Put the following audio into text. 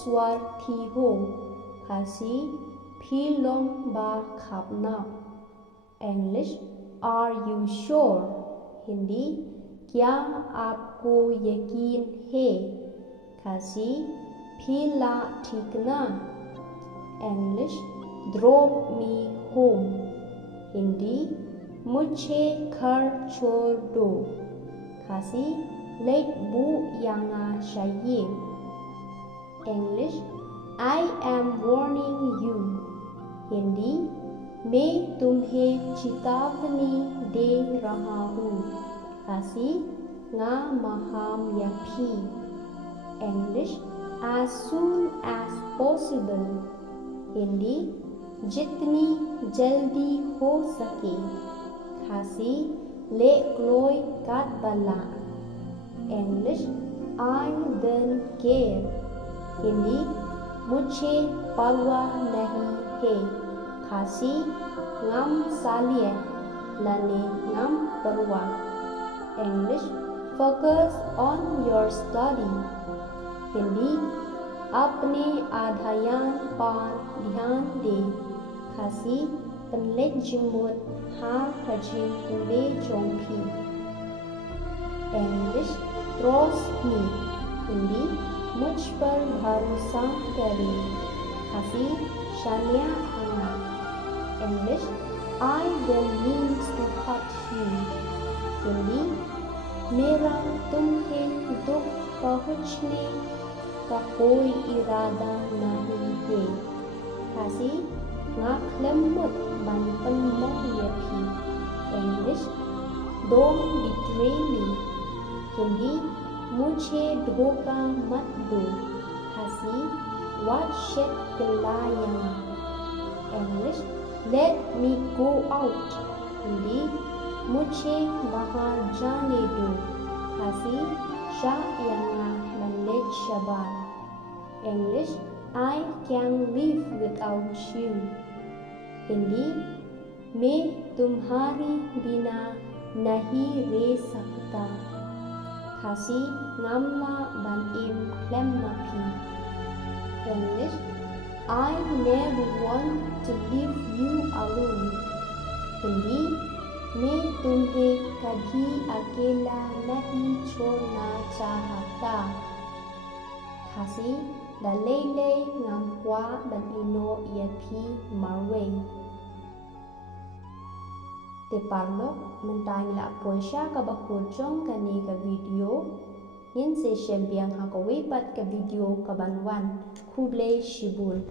स्वर थी हो खासी फिलों बा खापना English are you sure Hindi क्या आपको यकीन है खासी फिला ठीकना English drop me home Hindi मुझे घर छोड़ दो खासी लेट बू यांगा चाहिए English I am warning you Hindi मैं तुम्हें चेतावनी दे रहा हूँ खासी nga maham yapi English as soon as possible Hindi जितनी जल्दी हो सके खासी ले क्लोय काट बला English I don't care Hindi मुझे परवाह नहीं है खासी ngam salie lane ngam परवाह English focus on your study Hindi अपने अध्ययन पर ध्यान दे खासी पेनलेट जिमुत हा खजिन हुए जोंफी इंग्लिश ट्रस्ट मी हिंदी मुझ पर भरोसा करे खासी शानिया आना English I don't mean to hurt you Hindi मेरा तुम्हें दुख पहुँचने का कोई इरादा नहीं है खासी ngaklemut banten mong yapi English don't betray me Hindi मुझे धोखा मत दो Khasi what shed kelayang English let me go out Hindi मुझे बाहर जाने दो खासी शाह यांगा manlet shabat English I can live without you Hindi मैं तुम्हारी बिना नहीं रह सकता खासी ngamla ban im klem mapi English I never want to leave you alone Hindi मैं तुम्हें कभी अकेला नहीं छोड़ना चाहता खासी dalele ngamkwa ban ino iapi marwe te parlo mentai la poisha ka bakojong kani ka video yin se shembiang ha ko wepat ka video ka banwan kuble shibul